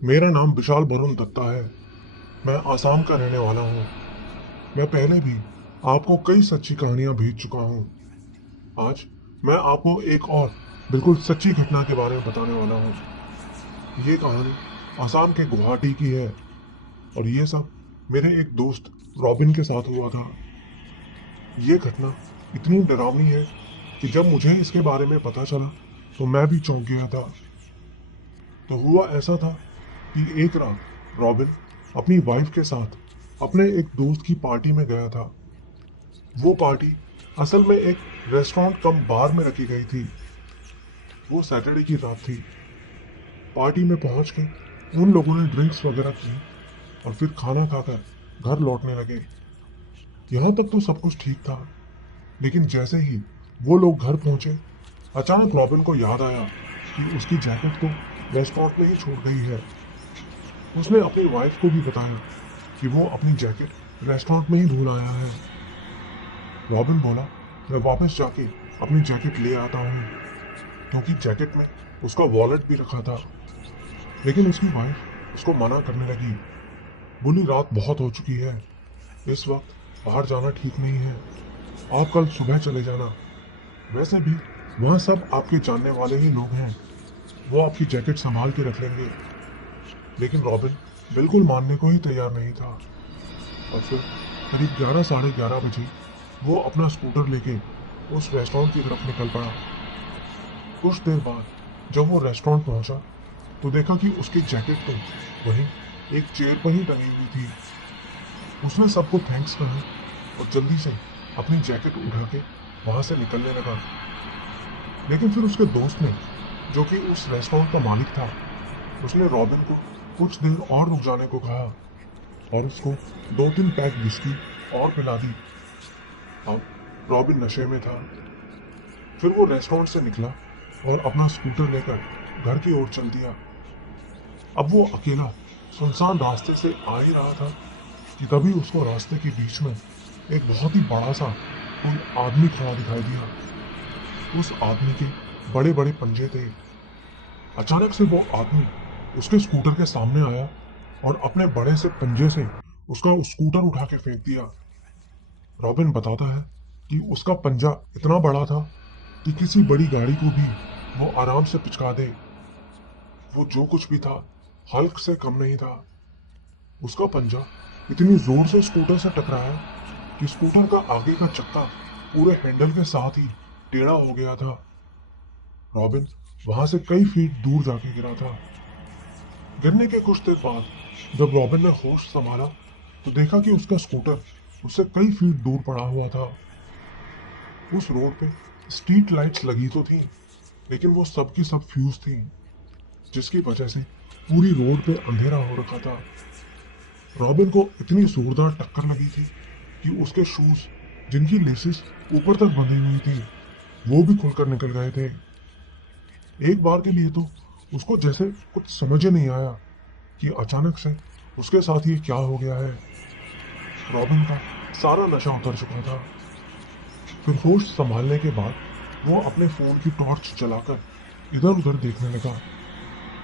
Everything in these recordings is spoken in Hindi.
मेरा नाम विशाल वरुण दत्ता है। मैं आसाम का रहने वाला हूँ। मैं पहले भी आपको कई सच्ची कहानियां भेज चुका हूँ। आज मैं आपको एक और बिल्कुल सच्ची घटना के बारे में बताने वाला हूँ। ये कहानी आसाम के गुवाहाटी की है और ये सब मेरे एक दोस्त रॉबिन के साथ हुआ था। ये घटना इतनी डरावनी है कि जब मुझे इसके बारे में पता चला तो मैं भी चौंक गया था। तो हुआ ऐसा था कि एक रात रॉबिन अपनी वाइफ के साथ अपने एक दोस्त की पार्टी में गया था। वो पार्टी असल में एक रेस्टोरेंट कम बार में रखी गई थी। वो सैटरडे की रात थी। पार्टी में पहुंच के उन लोगों ने ड्रिंक्स वगैरह की और फिर खाना खाकर घर लौटने लगे। यहाँ तक तो सब कुछ ठीक था, लेकिन जैसे ही वो लोग घर पहुंचे, अचानक रॉबिन को याद आया कि उसकी जैकेट तो रेस्टोरेंट में ही छूट गई है। उसने अपनी वाइफ को भी बताया कि वो अपनी जैकेट रेस्टोरेंट में ही भूल आया है। रॉबिन बोला, मैं वापस जाके अपनी जैकेट ले आता हूँ, क्योंकि जैकेट में उसका वॉलेट भी रखा था। लेकिन उसकी वाइफ उसको मना करने लगी। बोली, रात बहुत हो चुकी है, इस वक्त बाहर जाना ठीक नहीं है, आप कल सुबह चले जाना। वैसे भी वहाँ सब आपके जानने वाले ही लोग हैं, वो आपकी जैकेट संभाल के रख लेंगे। लेकिन रॉबिन बिल्कुल मानने को ही तैयार नहीं था। और फिर करीब 11 साढ़े 11 बजे वो अपना स्कूटर लेके उस रेस्टोरेंट की तरफ निकल पड़ा। कुछ देर बाद जब वो रेस्टोरेंट पहुंचा तो देखा कि उसकी जैकेट तो वहीं एक चेयर पर ही टंगी हुई थी। उसने सबको थैंक्स कहा और जल्दी से अपनी जैकेट उठा के वहां से निकलने लगा। लेकिन फिर उसके दोस्त ने, जो कि उस रेस्टोरेंट का मालिक था, उसने रॉबिन को कुछ देर और रुक जाने को कहा और उसको 2-3 पैक विस्की और पिला दी। अब रॉबिन नशे में था। फिर वो रेस्टोरेंट से निकला और अपना स्कूटर लेकर घर की ओर चल दिया। अब वो अकेला सुनसान रास्ते से आ ही रहा था कि तभी उसको रास्ते के बीच में एक बहुत ही बड़ा सा कोई आदमी खड़ा दिखाई दिया। उस आदमी के बड़े बड़े पंजे थे। अचानक से वो आदमी उसके स्कूटर के सामने आया और अपने बड़े से पंजे से उसका स्कूटर उठा के फेंक दिया। रॉबिन बताता है कि उसका पंजा इतना बड़ा था कि किसी बड़ी गाड़ी को भी वो आराम से पिचका दे। वो जो कुछ भी था, हल्क से कम नहीं था। उसका पंजा इतनी जोर से स्कूटर से टकराया कि स्कूटर का आगे का चक्का पूरे हैंडल के साथ ही टेढ़ा हो गया था। रॉबिन वहां से कई फीट दूर जाके गिरा था। गिरने के कुछ देर बाद जब रॉबिन ने होश संभाला तो देखा कि उसका स्कूटर उससे कई फीट दूर पड़ा हुआ था। उस रोड पे स्ट्रीट लाइट्स लगी तो थी, लेकिन वो सब की सब फ्यूज थी, जिसकी वजह से पूरी रोड पे अंधेरा हो रखा था। रॉबिन को इतनी जोरदार टक्कर लगी थी कि उसके शूज, जिनकी लेसेस ऊपर तक बंधी हुई थी, वो भी खुलकर निकल गए थे। एक बार के लिए तो उसको जैसे कुछ समझ ही नहीं आया कि अचानक से उसके साथ ये क्या हो गया है। रॉबिन का सारा नशा उतर चुका था। फिर होश संभालने के बाद वो अपने फोन की टॉर्च जलाकर इधर उधर देखने लगा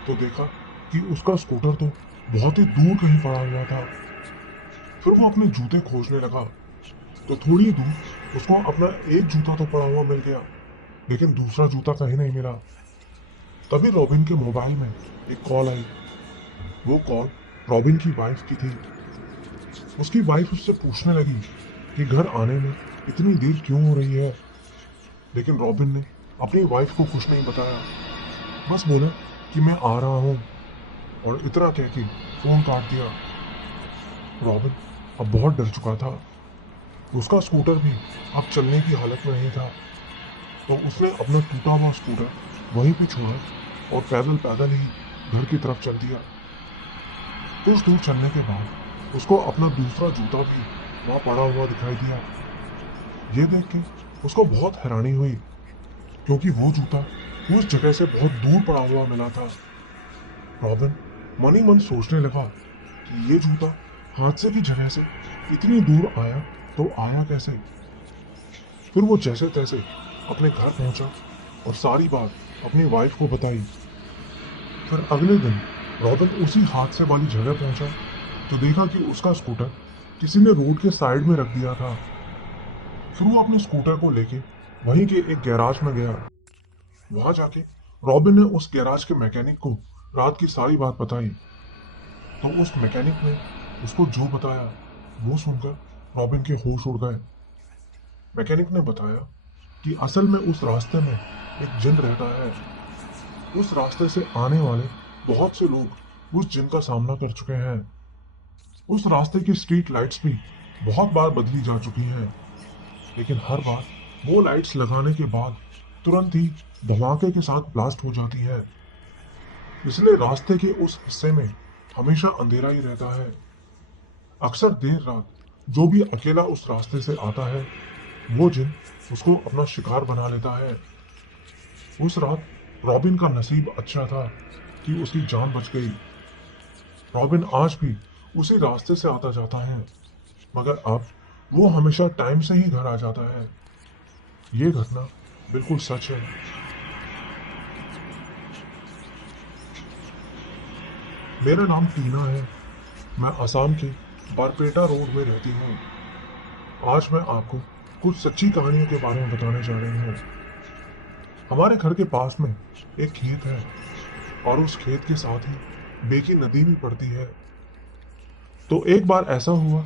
तो देखा कि उसका स्कूटर तो बहुत ही दूर कहीं पड़ा हुआ था। फिर वो अपने जूते खोजने लगा तो थोड़ी दूर उसको अपना एक जूता तो पड़ा हुआ मिल गया, लेकिन दूसरा जूता कहीं नहीं मिला। तभी रॉबिन के मोबाइल में एक कॉल आई। वो कॉल रॉबिन की वाइफ की थी। उसकी वाइफ उससे पूछने लगी कि घर आने में इतनी देर क्यों हो रही है। लेकिन रॉबिन ने अपनी वाइफ को कुछ नहीं बताया, बस बोला कि मैं आ रहा हूँ और इतना कह के फोन काट दिया। रॉबिन अब बहुत डर चुका था। उसका स्कूटर भी अब चलने की हालत में नहीं था, तो उसने अपना टूटा हुआ स्कूटर वहीं पे छोड़ा और पैदल पैदल ही घर की तरफ चल दिया। कुछ दूर चलने के बाद उसको अपना दूसरा जूता भी वहां पड़ा हुआ दिखाई दिया। ये देख के उसको बहुत हैरानी हुई, क्योंकि वो जूता उस जगह से बहुत दूर पड़ा हुआ मिला था। रॉबिन मन ही मन सोचने लगा कि ये जूता हादसे की जगह से इतनी दूर आया तो आया कैसे। फिर वो जैसे तैसे अपने घर पहुंचा और सारी बात अपनी वाइफ को बताई। फिर अगले दिन रॉबिन उसी हादसे वाली जगह पहुंचा तो देखा कि उसका स्कूटर किसी ने रोड के साइड में रख दिया था। फिर वो अपने स्कूटर को लेके वहीं के एक गैराज में गया। वहां जाके रॉबिन ने उस गैराज के मैकेनिक को रात की सारी बात बताई। तो उस मैकेनिक ने उसको जो बताया वो सुनकर रॉबिन के होश उड़ गए। मैकेनिक ने बताया कि असल में उस रास्ते में एक जिन रहता है। उस रास्ते से आने वाले बहुत से लोग उस जिन का सामना कर चुके हैं। उस रास्ते की स्ट्रीट लाइट्स भी बहुत बार बदली जा चुकी हैं, लेकिन हर बार वो लाइट्स लगाने के बाद तुरंत ही धमाके के साथ ब्लास्ट हो जाती है। इसलिए रास्ते के उस हिस्से में हमेशा अंधेरा ही रहता है। अक्सर देर रात जो भी अकेला उस रास्ते से आता है वो जिन उसको अपना शिकार बना लेता है। उस रात रॉबिन का नसीब अच्छा था कि उसकी जान बच गई। रॉबिन आज भी उसी रास्ते से आता जाता है, मगर अब वो हमेशा टाइम से ही घर आ जाता है। ये घटना बिल्कुल सच है। मेरा नाम टीना है। मैं असम के बारपेटा रोड में रहती हूँ। आज मैं आपको कुछ सच्ची कहानियों के बारे में बताने जा रही हूँ। हमारे घर के पास में एक खेत है और उस खेत के साथ ही बेकी नदी भी पड़ती है। तो एक बार ऐसा हुआ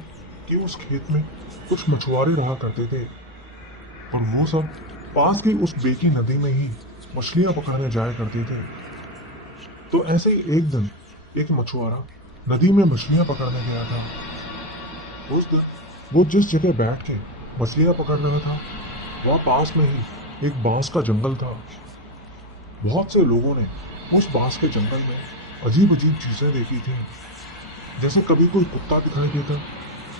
कि उस खेत में कुछ मछुआरे रहा करते थे और वो सब पास की उस बेकी नदी में ही मछलियां पकड़ने जाया करते थे। तो ऐसे ही एक दिन एक मछुआरा नदी में मछलियां पकड़ने गया था। उस दिन वो जिस जगह बैठ के मछलियां पकड़ रहा था वहाँ पास में ही एक बांस का जंगल था। बहुत से लोगों ने उस बांस के जंगल में अजीब अजीब चीजें देखी थी। जैसे कभी कोई कुत्ता दिखाई देता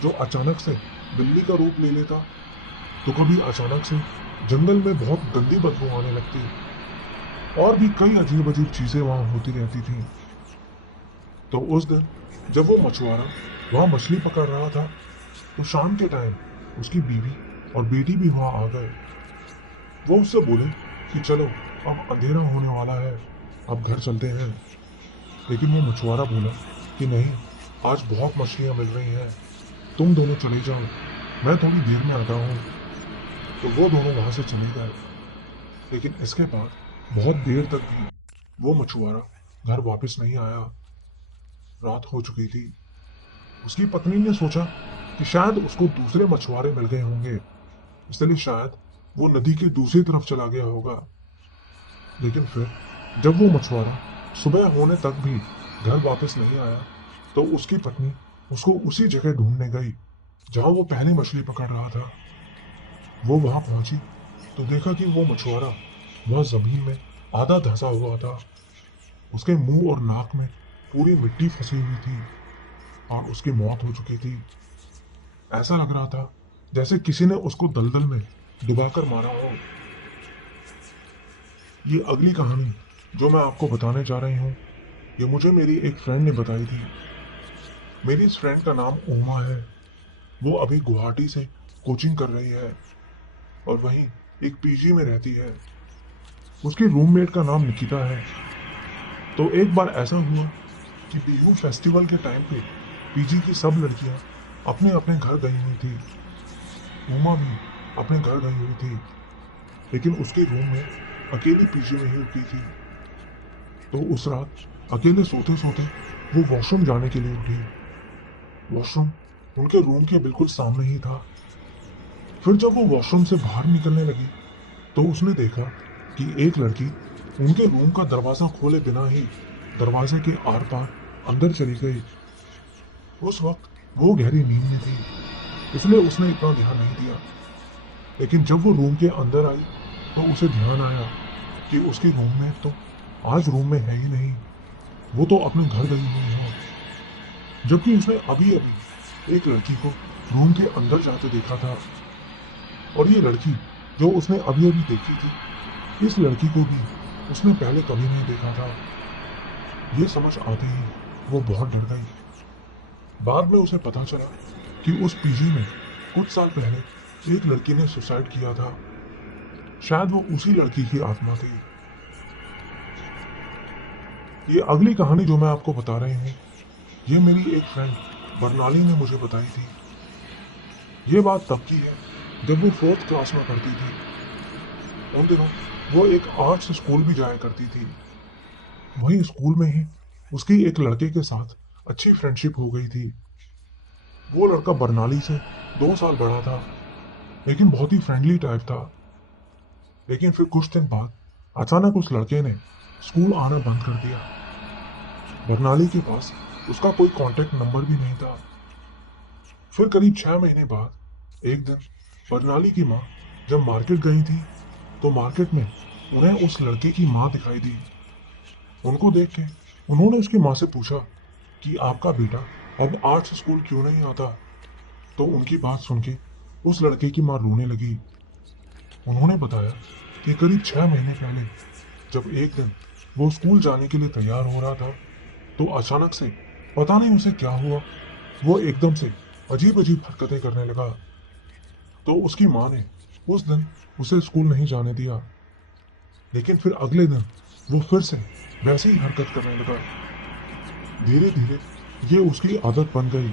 जो अचानक से बिल्ली का रूप ले लेता, तो कभी अचानक से जंगल में बहुत गंदी बदबू आने लगती, और भी कई अजीब अजीब चीजें वहां होती रहती थी। तो उस दिन जब वो मछुआरा वहां मछली पकड़ रहा था तो शाम के टाइम उसकी बीवी और बेटी भी वहां आ गए। वो उससे बोले कि चलो अब अंधेरा होने वाला है, अब घर चलते हैं। लेकिन वो मछुआरा बोला कि नहीं, आज बहुत मछलियां मिल रही हैं, तुम दोनों चले जाओ, मैं थोड़ी देर में आता हूँ। तो वो दोनों वहां से चले गए। लेकिन इसके बाद बहुत देर तक भी वो मछुआरा घर वापस नहीं आया। रात हो चुकी थी। उसकी पत्नी ने सोचा कि शायद उसको दूसरे मछुआरे मिल गए होंगे, इसलिए शायद वो नदी के दूसरी तरफ चला गया होगा। लेकिन फिर जब वो मछुआरा सुबह होने तक भी घर वापस नहीं आया तो उसकी पत्नी उसको उसी जगह ढूंढने गई जहां वो पहले मछली पकड़ रहा था। वो वहां पहुंची तो देखा कि वो मछुआरा वह जमीन में आधा धंसा हुआ था। उसके मुंह और नाक में पूरी मिट्टी फंसी हुई थी और उसकी मौत हो चुकी थी। ऐसा लग रहा था जैसे किसी ने उसको दलदल में डुबाकर मारा हो। ये अगली कहानी जो मैं आपको बताने जा रही हूँ, ये मुझे मेरी एक फ्रेंड ने बताई थी। मेरी इस फ्रेंड का नाम उमा है। वो अभी गुवाहाटी से कोचिंग कर रही है और वहीं एक पीजी में रहती है। उसके रूममेट का नाम निकिता है। तो एक बार ऐसा हुआ कि बिहू फेस्टिवल के टाइम पे पीजी की सब लड़कियां अपने अपने घर गई हुई थी। उमा भी अपने घर गई हुई थी, लेकिन उसके रूम में अकेली पीजी में ही रुकी थी। तो उस रात अकेले सोते सोते वो वॉशरूम जाने के लिए उठी। वॉशरूम उनके रूम के बिल्कुल सामने ही था। फिर जब वो वॉशरूम से बाहर निकलने लगी तो उसने देखा कि एक लड़की उनके रूम का दरवाजा खोले बिना ही दरवाजे के आर पार अंदर चली गई। उस वक्त वो गहरी नींद में थी, इसलिए उसने इतना ध्यान नहीं दिया। लेकिन जब वो रूम के अंदर आई तो उसे ध्यान आया कि उसकी रूममेट तो आज रूम में है ही नहीं, वो तो अपने घर गई हुई है। जबकि उसने अभी अभी एक लड़की को रूम के अंदर जाते देखा था, और ये लड़की जो उसने अभी अभी देखी थी, इस लड़की को भी उसने पहले कभी नहीं देखा था। ये समझ आते ही वो बहुत डर गई। बाद में उसे पता चला कि उस पीजी में कुछ साल पहले एक लड़की ने सुसाइड किया था। शायद वो उसी लड़की की आत्मा थी। ये अगली कहानी जो मैं आपको बता रही हूँ, ये मेरी एक फ्रेंड बरनाली ने मुझे बताई थी। ये बात तब की है जब वो 4th क्लास में पढ़ती थी। उन दिनों वो एक आर्ट्स स्कूल भी जाया करती थी। वहीं स्कूल में ही उसकी एक लड़के के साथ अच्छी फ्रेंडशिप हो गई थी। वो लड़का बरनाली से 2 साल बड़ा था, लेकिन बहुत ही फ्रेंडली टाइप था। लेकिन फिर कुछ दिन बाद अचानक उस लड़के ने स्कूल आना बंद कर दिया। बरनाली के पास उसका कोई कांटेक्ट नंबर भी नहीं था। फिर करीब 6 महीने बाद एक दिन बरनाली की माँ जब मार्केट गई थी, तो मार्केट में उन्हें उस लड़के की माँ दिखाई दी। उनको देख के उन्होंने उसकी माँ से पूछा कि आपका बेटा अब आर्ट्स स्कूल क्यों नहीं आता। तो उनकी बात सुन के उस लड़के की माँ रोने लगी। उन्होंने बताया कि करीब 6 महीने पहले जब एक दिन वो स्कूल जाने के लिए तैयार हो रहा था, तो अचानक से पता नहीं उसे क्या हुआ, वो एकदम से अजीब अजीब हरकतें करने लगा। तो उसकी माँ ने उस दिन उसे स्कूल नहीं जाने दिया। लेकिन फिर अगले दिन वो फिर से वैसे ही हरकत करने लगा। धीरे धीरे ये उसकी आदत बन गई।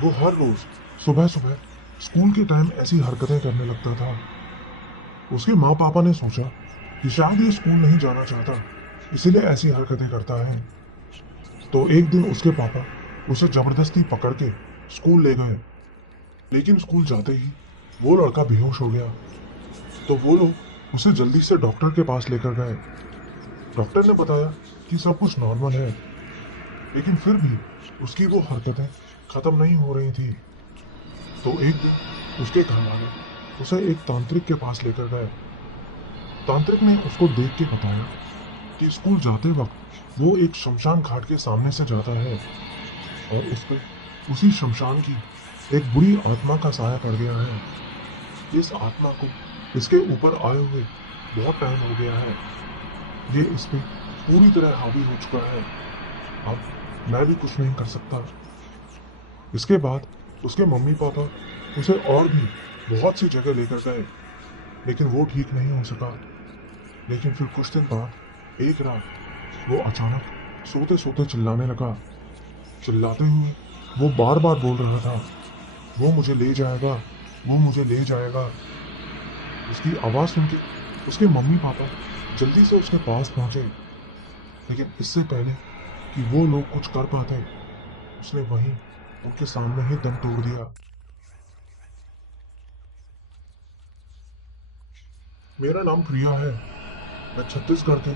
वो हर रोज सुबह सुबह स्कूल के टाइम ऐसी हरकतें करने लगता था। उसके माँ पापा ने सोचा कि शायद ये स्कूल नहीं जाना चाहता, इसीलिए ऐसी हरकतें करता है। तो एक दिन उसके पापा उसे जबरदस्ती पकड़ के स्कूल ले गए। लेकिन स्कूल जाते ही वो लड़का बेहोश हो गया। तो वो लोग उसे जल्दी से डॉक्टर के पास लेकर गए। डॉक्टर ने बताया कि सब कुछ नॉर्मल है, लेकिन फिर भी उसकी वो हरकतें खत्म नहीं हो रही थी। तो एक दिन उसके घर वाले उसे एक तांत्रिक के पास लेकर गए। तांत्रिक ने उसको देख के बताया कि स्कूल जाते वक्त वो एक शमशान घाट के सामने से जाता है, और उस पे उसी शमशान की एक बुरी आत्मा का साया पड़ गया है। इस आत्मा को इसके ऊपर आए हुए बहुत टाइम हो गया है। ये इस पे पूरी तरह हावी हो चुका है। अब मैं भी कुछ नहीं कर सकता। इसके बाद उसके मम्मी पापा उसे और भी बहुत सी जगह लेकर गए, लेकिन वो ठीक नहीं हो सका। लेकिन फिर कुछ दिन बाद एक रात वो अचानक सोते सोते चिल्लाने लगा। चिल्लाते हुए वो बार बार बोल रहा था, वो मुझे ले जाएगा, वो मुझे ले जाएगा। उसकी आवाज़ सुन के उसके मम्मी पापा जल्दी से उसके पास पहुंचे। लेकिन इससे पहले कि वो लोग कुछ कर पाते, उसने वहीं उनके सामने ही दम तोड़ दिया। मेरा नाम प्रिया है। मैं छत्तीसगढ़ के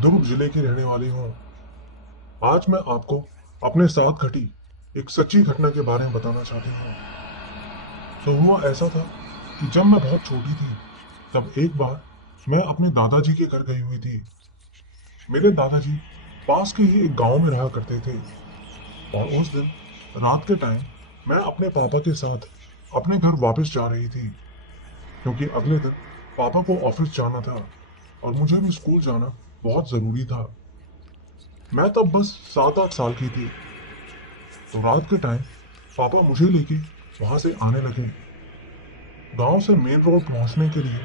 दुर्ग जिले की रहने वाली हूँ। आज मैं आपको अपने साथ घटी एक सच्ची घटना के बारे में बताना चाहती हूँ। तो हुआ ऐसा था कि जब मैं बहुत छोटी थी, तब एक बार मैं अपने दादाजी के घर गई हुई थी। मेरे दादाजी पास के ही एक गांव में रहा करते थे, और उस दिन रात के टाइम मैं अपने पापा के साथ अपने घर वापस जा रही थी, क्योंकि अगले दिन पापा को ऑफिस जाना था और मुझे भी स्कूल जाना बहुत ज़रूरी था। मैं तब बस 7-8 साल की थी। तो रात के टाइम पापा मुझे लेके वहां से आने लगे। गांव से मेन रोड पहुंचने के लिए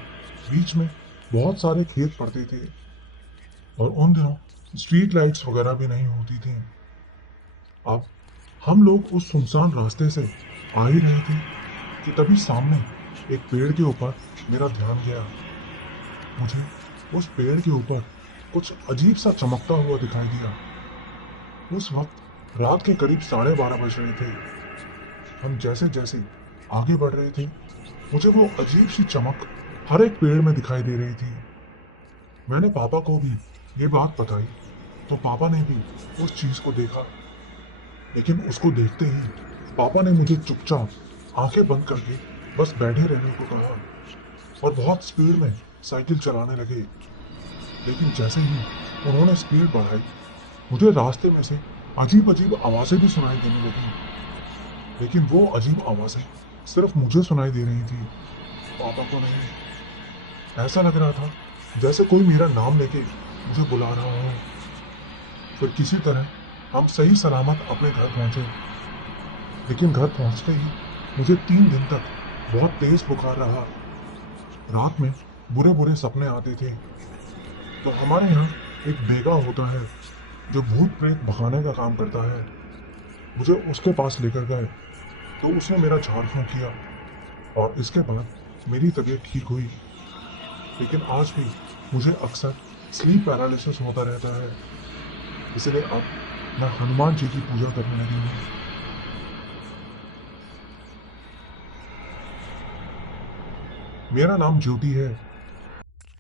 बीच में बहुत सारे खेत पड़ते थे, और उन दिनों स्ट्रीट लाइट्स वगैरह भी नहीं होती थी। अब हम लोग उस सुनसान रास्ते से आ ही रहे थे कि तभी सामने एक पेड़ के ऊपर मेरा ध्यान गया। मुझे उस पेड़ के ऊपर कुछ अजीब सा चमकता हुआ दिखाई दिया। उस वक्त रात के करीब 12:30 बज रहे थे। हम जैसे जैसे आगे बढ़ रहे थे, मुझे वो अजीब सी चमक हर एक पेड़ में दिखाई दे रही थी। मैंने पापा को भी ये बात बताई, तो पापा ने भी उस चीज को देखा। लेकिन उसको देखते ही पापा ने मुझे चुपचाप आंखें बंद करके बस बैठे रहने को कहा, और बहुत स्पीड में साइकिल चलाने लगे। लेकिन जैसे ही उन्होंने स्पीड बढ़ाई, मुझे रास्ते में से अजीब अजीब आवाजें भी सुनाई देने लगी। लेकिन वो अजीब आवाजें सिर्फ मुझे सुनाई दे रही थी, पापा को नहीं। ऐसा लग रहा था जैसे कोई मेरा नाम लेके मुझे बुला रहा हो। फिर किसी तरह हम सही सलामत अपने घर पहुंचे। लेकिन घर पहुंचते ही मुझे 3 दिन तक बहुत तेज बुखार रहा। रात में बुरे बुरे सपने आते थे। तो हमारे यहाँ एक बेगा होता है, जो भूत प्रेत भगाने का काम करता है, मुझे उसके पास लेकर गए तो उसने मेरा झाड़ फूंक किया और इसके बाद मेरी तबीयत ठीक हुई। लेकिन आज भी मुझे अक्सर स्लीप पैरालिसिस होता रहता है, इसलिए अब मैं हनुमान जी की पूजा करने लगी हूँ। मेरा नाम ज्योति है।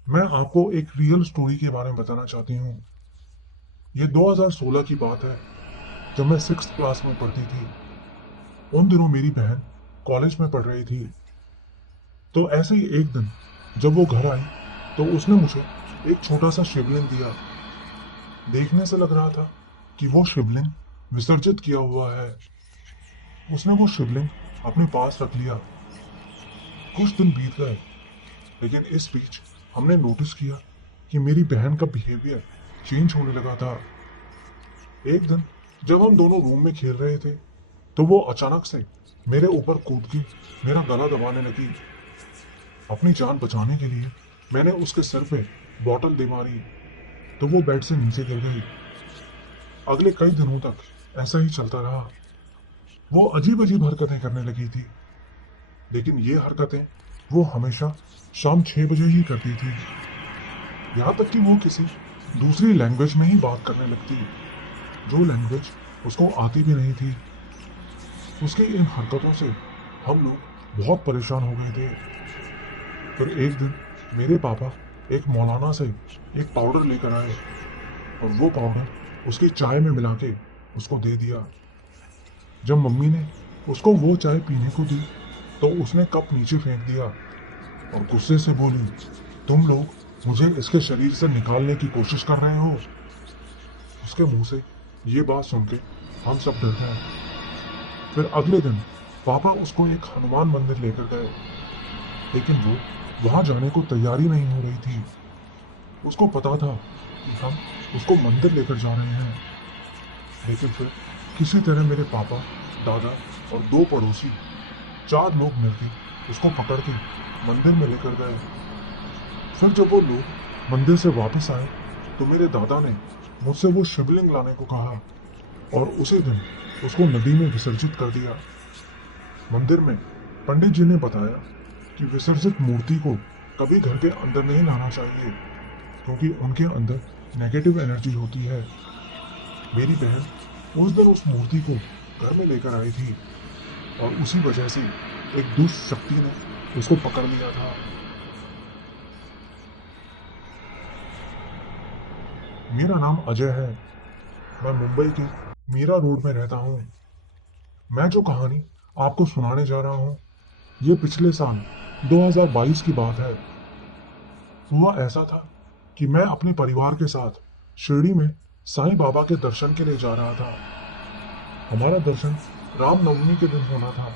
मैं आपको एक रियल स्टोरी के बारे में बताना चाहती हूँ। ये 2016 की बात है, जब मैं 6th क्लास में पढ़ती थी। उन दिनों मेरी बहन कॉलेज में पढ़ रही थी। तो ऐसे ही एक दिन जब वो घर आई तो उसने मुझे एक छोटा सा शिवलिंग दिया। देखने से लग रहा था कि वो शिवलिंग विसर्जित किया हुआ है। उसने वो शिवलिंग अपने पास रख लिया। कुछ दिन बीत गए, लेकिन इस बीच हमने नोटिस किया कि मेरी बहन का बिहेवियर चेंज होने लगा था। एक दिन जब हम दोनों रूम में खेल रहे थे तो वो अचानक से मेरे ऊपर कूद के मेरा गला दबाने लगी। अपनी जान बचाने के लिए मैंने उसके सर पे बॉटल दे मारी तो वो बेड से नीचे गिर गई। अगले कई दिनों तक ऐसा ही चलता रहा। वो अजीब अजीब हरकतें करने लगी थी, लेकिन ये हरकतें वो हमेशा शाम 6 बजे ही करती थी। यहाँ तक कि वो किसी दूसरी लैंग्वेज में ही बात करने लगती, जो लैंग्वेज उसको आती भी नहीं थी। उसकी इन हरकतों से हम लोग बहुत परेशान हो गए थे। फिर एक दिन मेरे पापा एक मौलाना से एक पाउडर लेकर आए और वो पाउडर उसकी चाय में मिला के उसको दे दिया। जब मम्मी ने उसको वो चाय पीने को दी तो उसने कप नीचे फेंक दिया और गुस्से से बोली, तुम लोग मुझे इसके शरीर से निकालने की कोशिश कर रहे हो। उसके मुंह से ये बात सुन के हम सब डर गए। फिर अगले दिन पापा उसको एक हनुमान मंदिर लेकर गए, लेकिन वो वहां जाने को तैयारी नहीं हो रही थी। उसको पता था कि हम उसको मंदिर लेकर जा रहे हैं, लेकिन फिर किसी तरह मेरे पापा, दादा और 2 पड़ोसी, 4 लोग मिलकर उसको पकड़ के मंदिर में लेकर गए। फिर जब वो लोग मंदिर से वापस आए तो मेरे दादा ने मुझसे वो शिवलिंग लाने को कहा और उसी दिन उसको नदी में विसर्जित कर दिया। मंदिर में पंडित जी ने बताया कि विसर्जित मूर्ति को कभी घर के अंदर नहीं लाना चाहिए, क्योंकि उनके अंदर नेगेटिव एनर्जी होती है। मेरी बहन उस दिन उस मूर्ति को घर में लेकर आई थी और उसी वजह से एक दुष्ट शक्ति ने उसको पकड़ लिया था। मेरा नाम अजय है। मैं मुंबई के मीरा रोड में रहता हूँ। मैं जो कहानी आपको सुनाने जा रहा हूँ, ये पिछले साल 2022 की बात है। हुआ ऐसा था कि मैं अपने परिवार के साथ शिरडी में साईं बाबा के दर्शन के लिए जा रहा था। हमारा दर्शन रामनवमी के दिन होना था,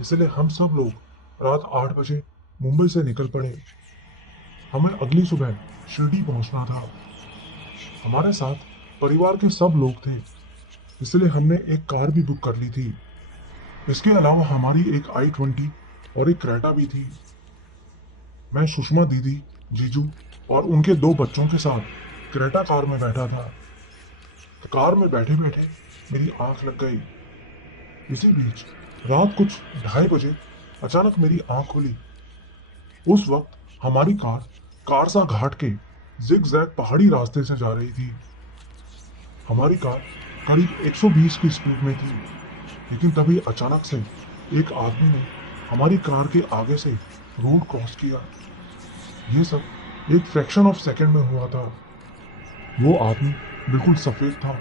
इसलिए हम सब लोग रात 8 बजे मुंबई से निकल पड़े। हमें अगली सुबह शिरडी पहुंचना था। हमारे साथ परिवार के सब लोग थे, इसलिए हमने एक कार भी बुक कर ली थी। इसके अलावा हमारी एक i20 और एक क्रेटा भी थी। मैं सुषमा दीदी, जीजू और उनके 2 बच्चों के साथ क्रेटा कार में बैठा था। तो कार में बैठे बैठे मेरी आंख लग गई। इसी बीच रात कुछ 2:30 बजे अचानक मेरी आंख खुली। उस वक्त हमारी कार कारसा घाट के जिग जैग पहाड़ी रास्ते से जा रही थी। हमारी कार करीब 120 की स्पीड में थी, लेकिन तभी अचानक से एक आदमी ने हमारी कार के आगे से रोड क्रॉस किया। ये सब एक फ्रैक्शन ऑफ सेकंड में हुआ था। वो आदमी बिल्कुल सफेद था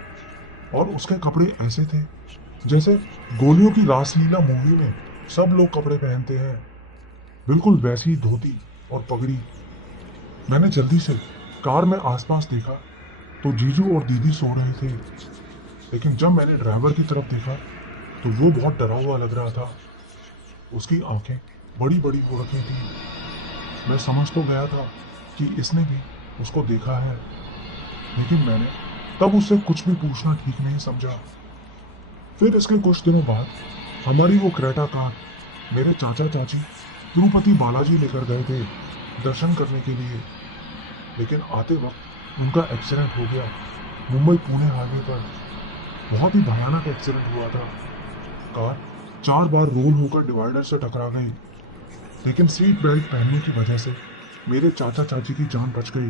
और उसके कपड़े ऐसे थे जैसे गोलियों की रासलीला मूवी में सब लोग कपड़े पहनते हैं, बिल्कुल वैसी ही धोती और पगड़ी। मैंने जल्दी से कार में आसपास देखा तो जीजू और दीदी सो रहे थे, लेकिन जब मैंने ड्राइवर की तरफ देखा तो वो बहुत डरा हुआ लग रहा था। उसकी आंखें बड़ी बड़ी हो रखी थी। मैं समझ तो गया था कि इसने भी उसको देखा है, लेकिन मैंने तब उससे कुछ भी पूछना ठीक नहीं समझा। फिर इसके कुछ दिनों बाद हमारी वो क्रेटा कार मेरे चाचा चाची तिरुपति बालाजी लेकर गए थे दर्शन करने के लिए, लेकिन आते वक्त उनका एक्सीडेंट हो गया मुंबई पुणे हाईवे पर बहुत ही भयानक एक्सीडेंट हुआ था। कार 4 बार रोल होकर डिवाइडर से टकरा गई, लेकिन सीट बेल्ट पहनने की वजह से मेरे चाचा चाची की जान बच गई।